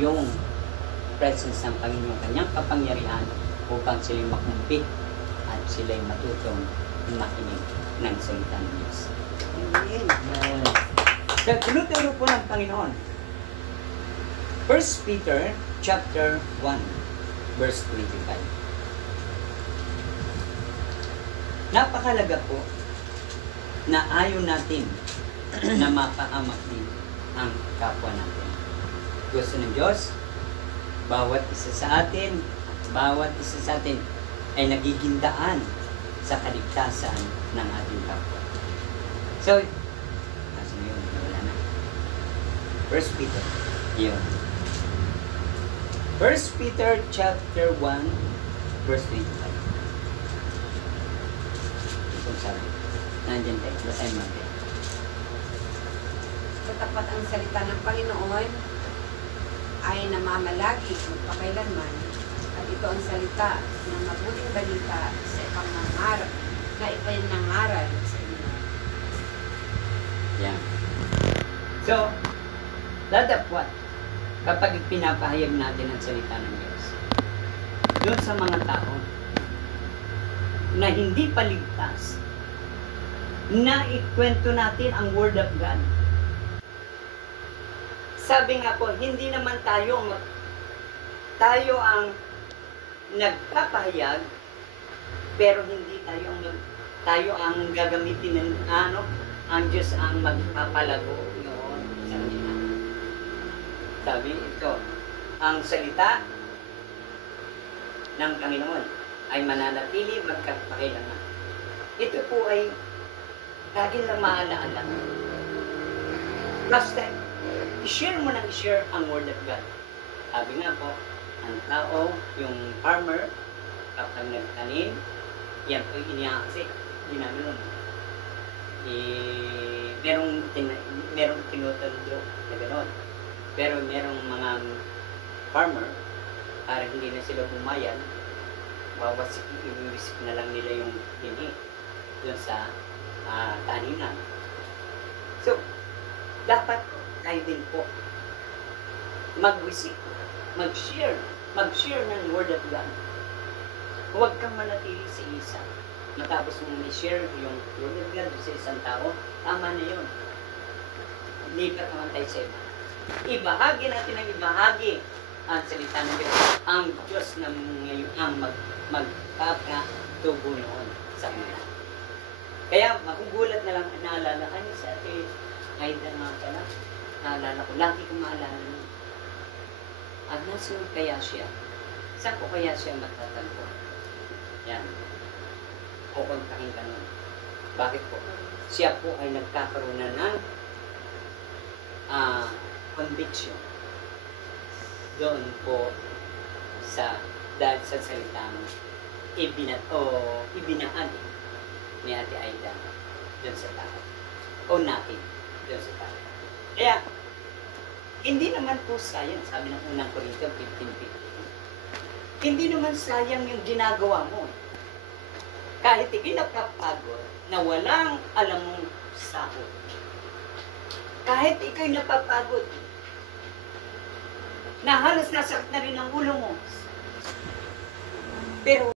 yung presence ng Panginoon, kanyang kapangyarihan upang sila'y makumpit at sila'y matutong makinig ng salita ng Diyos. Amen. So, tinuturo po ng Panginoon. 1 Peter chapter 1, verse 25. Napakalaga po na ayaw natin na mapaamak din ang kapwa natin. Gusto ng Diyos, bawat isa sa atin ay nagiging daan sa kaligtasan ng ating kapwa. So, kasi yun, wala na. 1 Peter, yun. 1 Peter chapter 1, verse 25. Itong sabi. Nandiyan tayo, basahin mo natin. Katapat ang salita ng Panginoon ay namamalagi magpakailanman, at ito ang salita ng mabuting balita sa ipangangaral sa inyo. Yan. So, datapwat, kapag pinapahayag natin ang salita ng Diyos, doon sa mga tao na hindi paligtas, na ikwento natin ang Word of God. Sabi nga po, hindi naman tayo ang nagpapahayag, pero hindi tayo ang gagamitin ng ang Diyos ang magpapalago noon sa kanila. Sabi ito, ang salita ng Panginoon ay mananatili magkapakailanman. Ito po ay lagi lang maalaala. Basta, i-share mo nang i-share ang Word of God. Sabi nga po, ang tao, yung farmer, kapag nagtanim, yan po iniakasi, ginagano. Merong tinutulog na gano'n. Pero merong mga farmer, para hindi na sila bumayan, iwiwisip na lang nila yung dini doon sa taniman. So, dapat tayo din po mag-wisip, mag-share ng Word of God. Huwag kang manatili sa isa. Matapos mong i-share yung Word of God sa isang tao, tama na yun. Lipat naman tayo sa iba. Ibahagi natin ang salita ng Diyos. Ang Diyos na ngayon ang magpapatubo noon sa kanila. Kaya makugulat na lang, naalala, ano sa atin, Aida nga pala, naalala ko, lagi kong maalala nun. At nasunod kaya siya? Saan ko kaya siya matatagpo? Yan. Kukontakin ka nun. Bakit po? Siya po ay nagkakaroon na ng conviction doon po dahil sa salitang ibinaan ni Ate Aida doon sa tao. O natin doon sa tao. Kaya, hindi naman po sayang, sabi ng unang Korinto 15:15. Hindi naman sayang yung ginagawa mo. Kahit ikay napapagod na walang alam mong sahod. Kahit ikay napapagod na halos nasakit na rin ang ulo mo. Pero